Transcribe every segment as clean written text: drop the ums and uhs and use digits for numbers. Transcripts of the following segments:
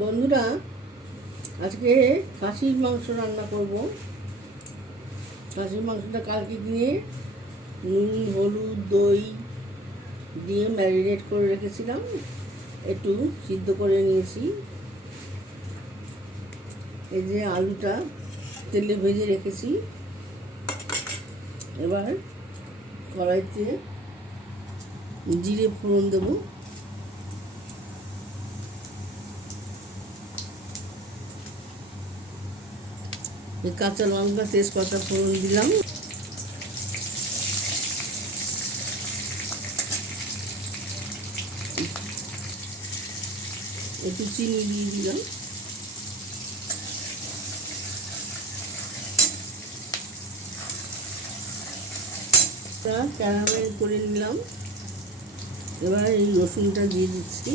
বন্ধুরা, আজকে খাসির মাংস রান্না করব। খাসির মাংসটা কালকে দিয়ে নুন, হলুদ, দই দিয়ে ম্যারিনেট করে রেখেছিলাম, একটু সিদ্ধ করে নিয়েছি। এই যে আলুটা তেলে ভেজে রেখেছি। এবার কড়াইতে জিরে ফোড়ন দেবো। কাঁচা লঙ্কা, তেজপাতা ফোড়ন দিলাম। একটু চিনি দিয়ে দিলাম। ক্যারামেল করে নিলাম। এবার এই রসুনটা দিয়ে দিচ্ছি।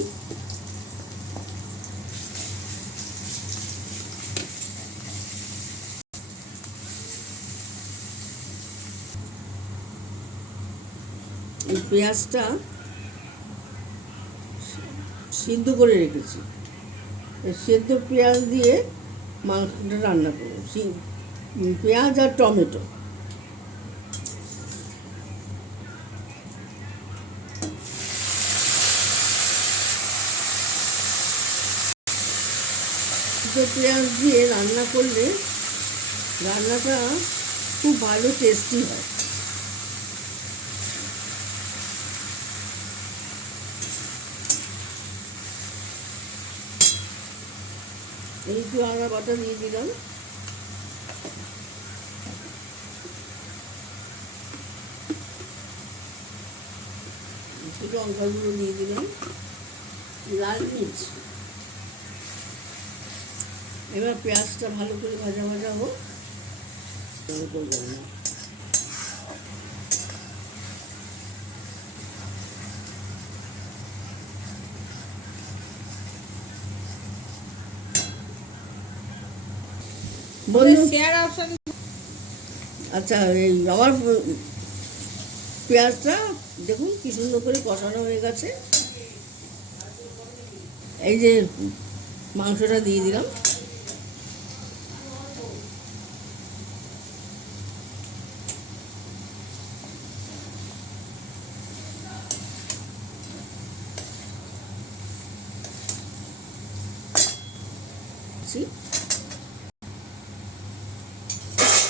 এই পেঁয়াজটা সিদ্ধ করে রেখেছি। সেদ্ধ পেঁয়াজ দিয়ে মাংসটা রান্না করব। পেঁয়াজ আর টমেটো। সিদ্ধ পেঁয়াজ দিয়ে রান্না করলে রান্নাটা খুব ভালো টেস্টি হয়। এই একটু আদা বাটা দিয়ে দিলাম। একটু লঙ্কা গুঁড়ো দিয়ে দিলাম, লাল মির্চ। এবার পেঁয়াজটা ভালো করে ভাজা ভাজা হোক। আচ্ছা, এই আমার পেঁয়াজটা দেখুন কি সুন্দর করে কষানো হয়ে গেছে। এই যে মাংসটা দিয়ে দিলাম।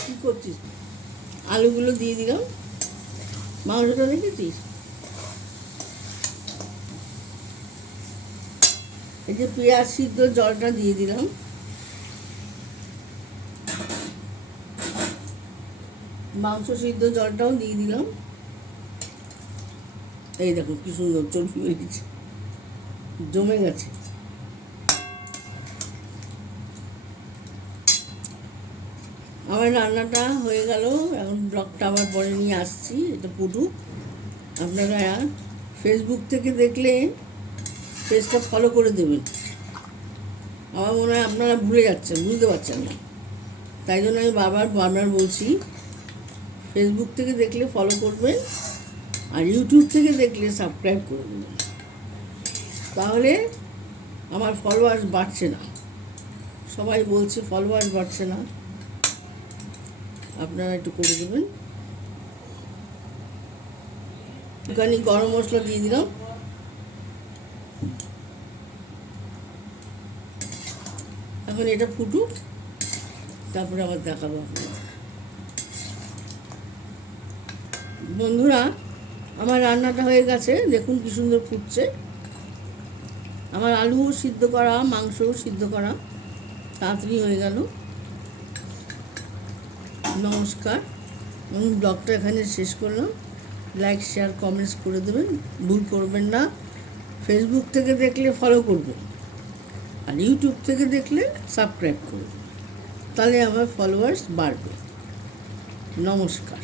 কি করছিস? আলুগুলো দিয়ে দিলাম। মাংসটা দেখেছিস? এই যে পেঁয়াজ সিদ্ধ জলটা দিয়ে দিলাম। মাংস সিদ্ধ জলটাও দিয়ে দিলাম। এই দেখো কি সুন্দর চর্বি বেরিয়েছে, জমে গেছে। আমার রান্নাটা হয়ে গেল। এখন ব্লগটা আবার পরে নিয়ে আসছি। এটা পুরো আপনারা ফেসবুক থেকে দেখলে পেজটা ফলো করে দেবেন। আমার মনে হয় আপনারা ভুলে যাচ্ছেন, বুঝতে পারছেন না। তাই জন্য আমি বারবার বলছি, ফেসবুক থেকে দেখলে ফলো করবেন, আর ইউটিউব থেকে দেখলে সাবস্ক্রাইব করে দেবেন। তাহলে আমার ফলোয়ার্স বাড়ছে না। সবাই বলছে ফলোয়ার্স বাড়ছে না, আপনারা একটু করে দেবেন। একটুখানি গরম মশলা দিয়ে দিলাম। এখন এটা ফুটুক, তারপরে আবার দেখাবো আপনাদের। বন্ধুরা, আমার রান্নাটা হয়ে গেছে, দেখুন কি সুন্দর ফুটছে। আমার আলুও সিদ্ধ করা, মাংসও সিদ্ধ করা, তাড়াতাড়ি হয়ে গেল। নমস্কার। আমি ব্লগটা এখানে শেষ করলাম। লাইক, শেয়ার, কমেন্টস করে দেবেন, ভুল করবেন না। ফেসবুক থেকে দেখলে ফলো করবেন, আর ইউটিউব থেকে দেখলে সাবস্ক্রাইব করবেন। তাহলে আমার ফলোয়ার্স বাড়বে। নমস্কার।